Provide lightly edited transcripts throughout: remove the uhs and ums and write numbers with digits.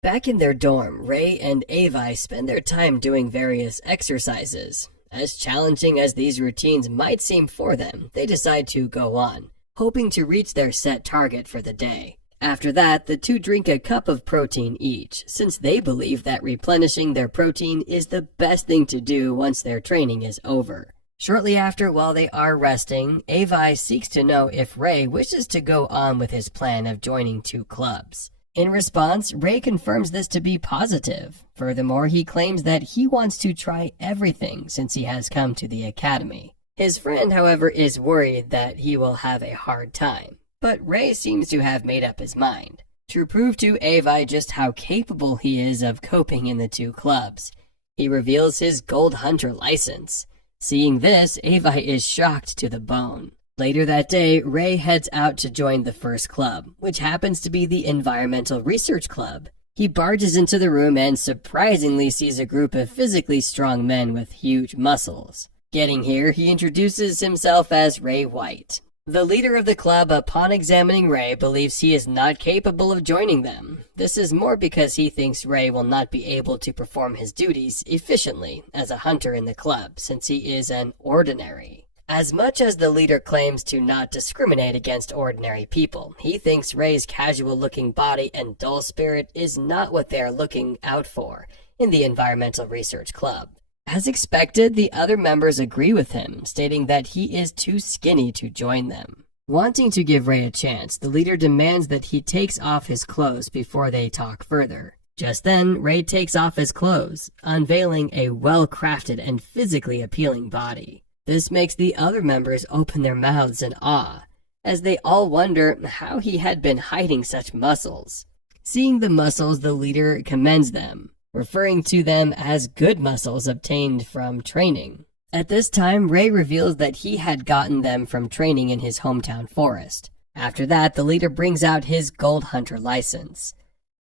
Back in their dorm, Ray and Avi spend their time doing various exercises. As challenging as these routines might seem for them, they decide to go on, hoping to reach their set target for the day. After that, the two drink a cup of protein each, since they believe that replenishing their protein is the best thing to do once their training is over. Shortly after, while they are resting, Avi seeks to know if Ray wishes to go on with his plan of joining two clubs. In response, Ray confirms this to be positive. Furthermore, he claims that he wants to try everything since he has come to the academy. His friend, however, is worried that he will have a hard time, but Ray seems to have made up his mind. To prove to Avi just how capable he is of coping in the two clubs, he reveals his Gold Hunter license. Seeing this, Avi is shocked to the bone. Later that day, Ray heads out to join the first club, which happens to be the Environmental Research Club. He barges into the room and surprisingly sees a group of physically strong men with huge muscles. Getting here, he introduces himself as Ray White. The leader of the club, upon examining Ray, believes he is not capable of joining them. This is more because he thinks Ray will not be able to perform his duties efficiently as a hunter in the club, since he is an ordinary. As much as the leader claims to not discriminate against ordinary people, he thinks Ray's casual-looking body and dull spirit is not what they are looking out for in the Environmental Research Club. As expected, the other members agree with him, stating that he is too skinny to join them. Wanting to give Ray a chance, the leader demands that he takes off his clothes before they talk further. Just then, Ray takes off his clothes, unveiling a well-crafted and physically appealing body. This makes the other members open their mouths in awe, as they all wonder how he had been hiding such muscles. Seeing the muscles, the leader commends them, referring to them as good muscles obtained from training. At this time, Ray reveals that he had gotten them from training in his hometown forest. After that, the leader brings out his Gold Hunter license,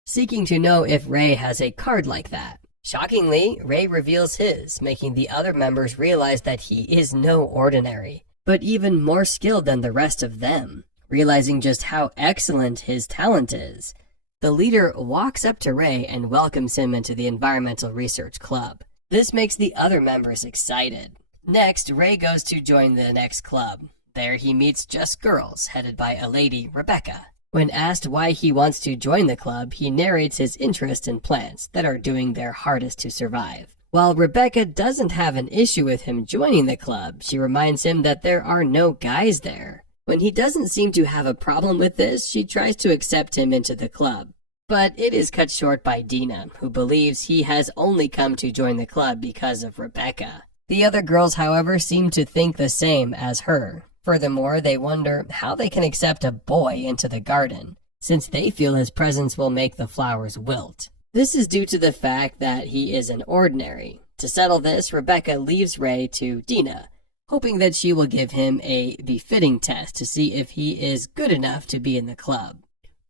seeking to know if Ray has a card like that. Shockingly, Ray reveals his, making the other members realize that he is no ordinary, but even more skilled than the rest of them. Realizing just how excellent his talent is, the leader walks up to Ray and welcomes him into the Environmental Research Club. This makes the other members excited. Next, Ray goes to join the next club. There he meets just girls, headed by a lady, Rebecca. When asked why he wants to join the club, he narrates his interest in plants that are doing their hardest to survive. While Rebecca doesn't have an issue with him joining the club, she reminds him that there are no guys there. When he doesn't seem to have a problem with this, she tries to accept him into the club. But it is cut short by Dina, who believes he has only come to join the club because of Rebecca. The other girls, however, seem to think the same as her. Furthermore, they wonder how they can accept a boy into the garden, since they feel his presence will make the flowers wilt. This is due to the fact that he is an ordinary. To settle this, Rebecca leaves Ray to Dina, hoping that she will give him a befitting test to see if he is good enough to be in the club.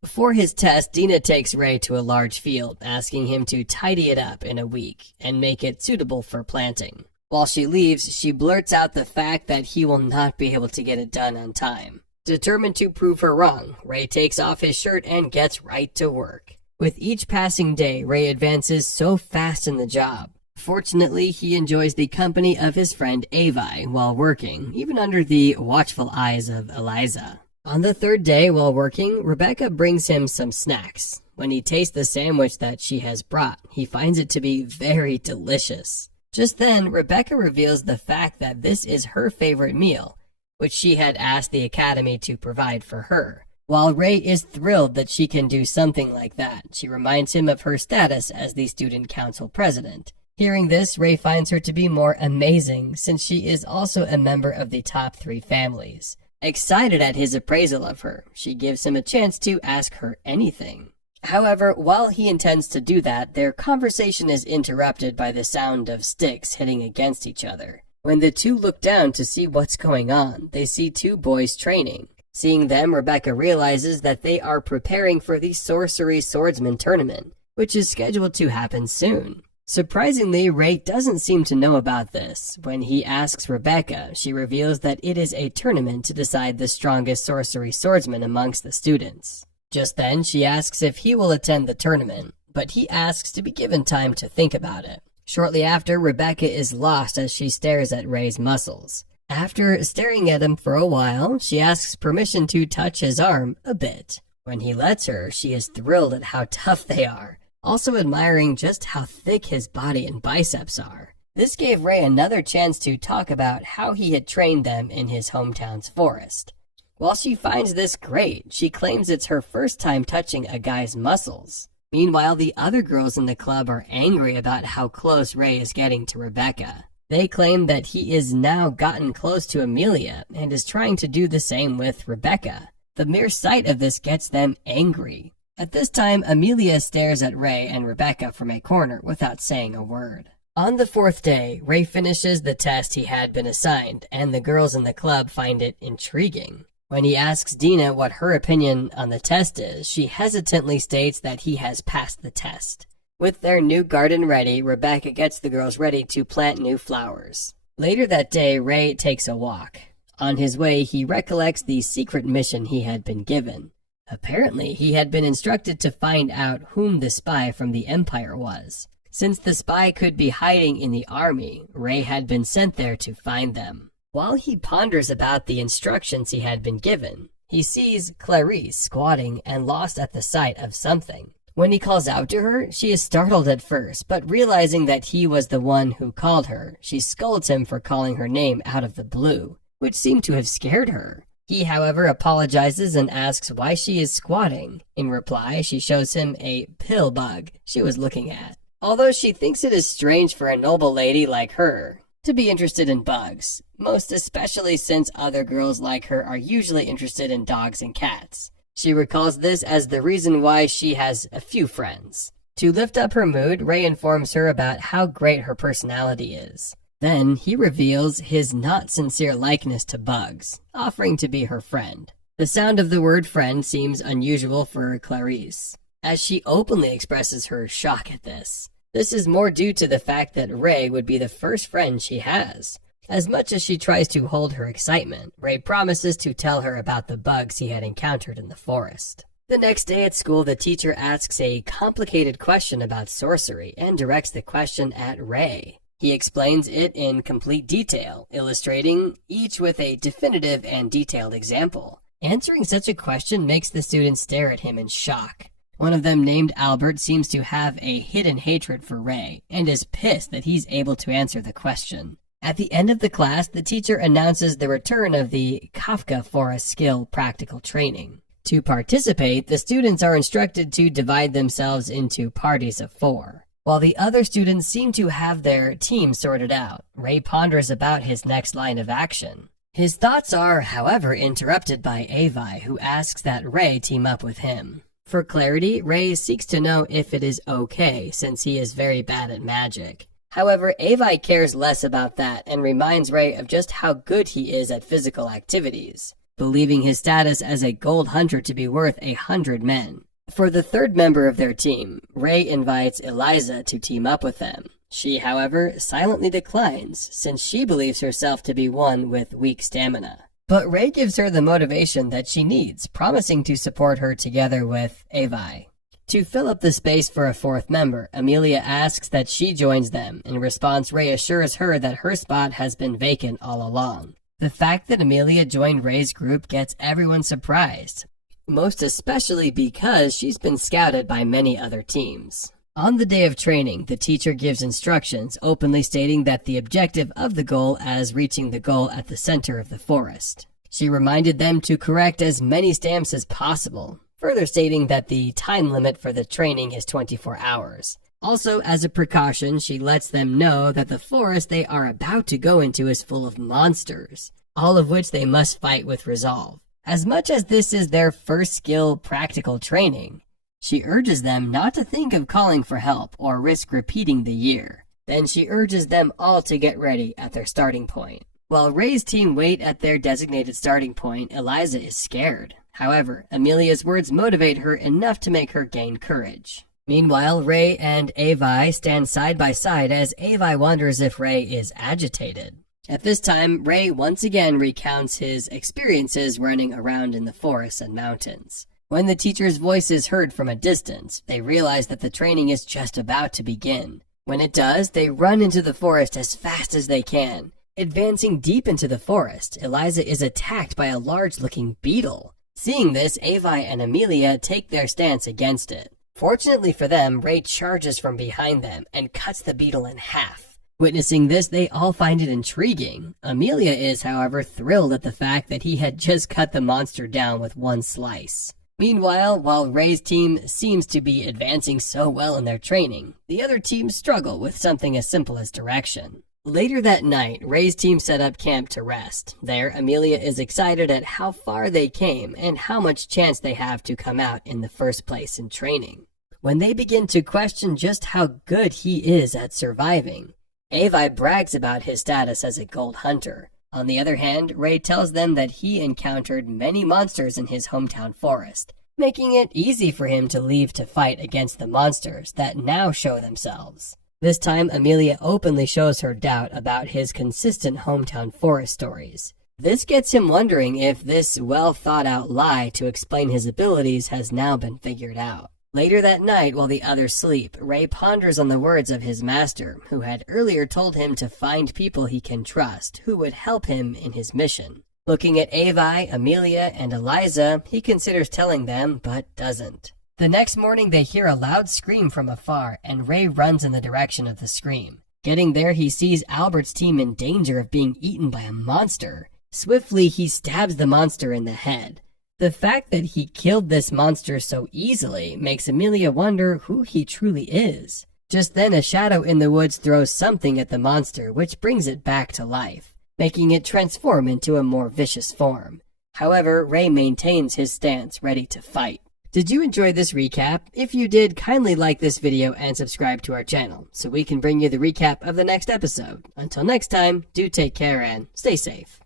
Before his test, Dina takes Ray to a large field, asking him to tidy it up in a week and make it suitable for planting. While she leaves, she blurts out the fact that he will not be able to get it done on time. Determined to prove her wrong, Ray takes off his shirt and gets right to work. With each passing day, Ray advances so fast in the job. Fortunately, he enjoys the company of his friend Avi while working, even under the watchful eyes of Eliza. On the third day, while working, Rebecca brings him some snacks. When he tastes the sandwich that she has brought, he finds it to be very delicious. Just then, Rebecca reveals the fact that this is her favorite meal, which she had asked the academy to provide for her. While Ray is thrilled that she can do something like that, she reminds him of her status as the student council president. Hearing this, Ray finds her to be more amazing, since she is also a member of the top 3 families. Excited at his appraisal of her, she gives him a chance to ask her anything. However, while he intends to do that, their conversation is interrupted by the sound of sticks hitting against each other. When the two look down to see what's going on, they see 2 boys training. Seeing them, Rebecca realizes that they are preparing for the Sorcery Swordsman tournament, which is scheduled to happen soon. Surprisingly, Ray doesn't seem to know about this. When he asks Rebecca, she reveals that it is a tournament to decide the strongest sorcery swordsman amongst the students. Just then, she asks if he will attend the tournament, but he asks to be given time to think about it. Shortly after, Rebecca is lost as she stares at Ray's muscles. After staring at him for a while, she asks permission to touch his arm a bit. When he lets her, she is thrilled at how tough they are, also admiring just how thick his body and biceps are. This gave Ray another chance to talk about how he had trained them in his hometown's forest. While she finds this great, she claims it's her first time touching a guy's muscles. Meanwhile, the other girls in the club are angry about how close Ray is getting to Rebecca. They claim that he is now gotten close to Amelia and is trying to do the same with Rebecca. The mere sight of this gets them angry. At this time, Amelia stares at Ray and Rebecca from a corner without saying a word. On the fourth day, Ray finishes the test he had been assigned, and the girls in the club find it intriguing. When he asks Dina what her opinion on the test is, she hesitantly states that he has passed the test. With their new garden ready, Rebecca gets the girls ready to plant new flowers. Later that day, Ray takes a walk. On his way, he recollects the secret mission he had been given. Apparently, he had been instructed to find out whom the spy from the Empire was. Since the spy could be hiding in the army, Ray had been sent there to find them. While he ponders about the instructions he had been given, he sees Clarice squatting and lost at the sight of something. When he calls out to her, she is startled at first, but realizing that he was the one who called her, she scolds him for calling her name out of the blue, which seemed to have scared her. He, however, apologizes and asks why she is squatting. In reply, she shows him a pill bug she was looking at. Although she thinks it is strange for a noble lady like her to be interested in bugs, most especially since other girls like her are usually interested in dogs and cats. She recalls this as the reason why she has a few friends. To lift up her mood, Ray informs her about how great her personality is. Then he reveals his not sincere likeness to bugs, offering to be her friend. The sound of the word friend seems unusual for Clarice, as she openly expresses her shock at this. This is more due to the fact that Ray would be the first friend she has. As much as she tries to hold her excitement, Ray promises to tell her about the bugs he had encountered in the forest. The next day at school, the teacher asks a complicated question about sorcery and directs the question at Ray. He explains it in complete detail, illustrating each with a definitive and detailed example. Answering such a question makes the students stare at him in shock. One of them, named Albert, seems to have a hidden hatred for Ray and is pissed that he's able to answer the question. At the end of the class, the teacher announces the return of the Kafka Forest Skill Practical Training. To participate, the students are instructed to divide themselves into parties of 4. While the other students seem to have their team sorted out, Ray ponders about his next line of action. His thoughts are, however, interrupted by Avi, who asks that Ray team up with him. For clarity, Ray seeks to know if it is okay, since he is very bad at magic. However, Avi cares less about that and reminds Ray of just how good he is at physical activities, believing his status as a gold hunter to be worth 100 men. For the third member of their team, Ray invites Eliza to team up with them. She, however, silently declines, since she believes herself to be one with weak stamina. But Ray gives her the motivation that she needs, promising to support her together with Avi. To fill up the space for a fourth member, Amelia asks that she joins them. In response, Ray assures her that her spot has been vacant all along. The fact that Amelia joined Ray's group gets everyone surprised, most especially because she's been scouted by many other teams. On the day of training, the teacher gives instructions, openly stating that the objective of the goal as reaching the goal at the center of the forest. She reminded them to correct as many stamps as possible, further stating that the time limit for the training is 24 hours. Also, as a precaution, she lets them know that the forest they are about to go into is full of monsters, all of which they must fight with resolve. As much as this is their first skill practical training, she urges them not to think of calling for help or risk repeating the year. Then she urges them all to get ready at their starting point. While Ray's team wait at their designated starting point, Eliza is scared. However, Amelia's words motivate her enough to make her gain courage. Meanwhile, Ray and Avi stand side by side as Avi wonders if Ray is agitated. At this time, Ray once again recounts his experiences running around in the forests and mountains. When the teacher's voice is heard from a distance, they realize that the training is just about to begin. When it does, they run into the forest as fast as they can. Advancing deep into the forest, Eliza is attacked by a large-looking beetle. Seeing this, Avi and Amelia take their stance against it. Fortunately for them, Ray charges from behind them and cuts the beetle in half. Witnessing this, they all find it intriguing. Amelia is, however, thrilled at the fact that he had just cut the monster down with one slice. Meanwhile, while Ray's team seems to be advancing so well in their training, the other teams struggle with something as simple as direction. Later that night, Ray's team set up camp to rest. There, Amelia is excited at how far they came and how much chance they have to come out in the first place in training. When they begin to question just how good he is at surviving, Avi brags about his status as a gold hunter. On the other hand, Ray tells them that he encountered many monsters in his hometown forest, making it easy for him to leave to fight against the monsters that now show themselves. This time, Amelia openly shows her doubt about his consistent hometown forest stories. This gets him wondering if this well-thought-out lie to explain his abilities has now been figured out. Later that night, while the others sleep, Ray ponders on the words of his master, who had earlier told him to find people he can trust, who would help him in his mission. Looking at Avi, Amelia, and Eliza, he considers telling them, but doesn't. The next morning, they hear a loud scream from afar, and Ray runs in the direction of the scream. Getting there, he sees Albert's team in danger of being eaten by a monster. Swiftly, he stabs the monster in the head. The fact that he killed this monster so easily makes Amelia wonder who he truly is. Just then, a shadow in the woods throws something at the monster, which brings it back to life, making it transform into a more vicious form. However, Ray maintains his stance, ready to fight. Did you enjoy this recap? If you did, kindly like this video and subscribe to our channel, so we can bring you the recap of the next episode. Until next time, do take care and stay safe.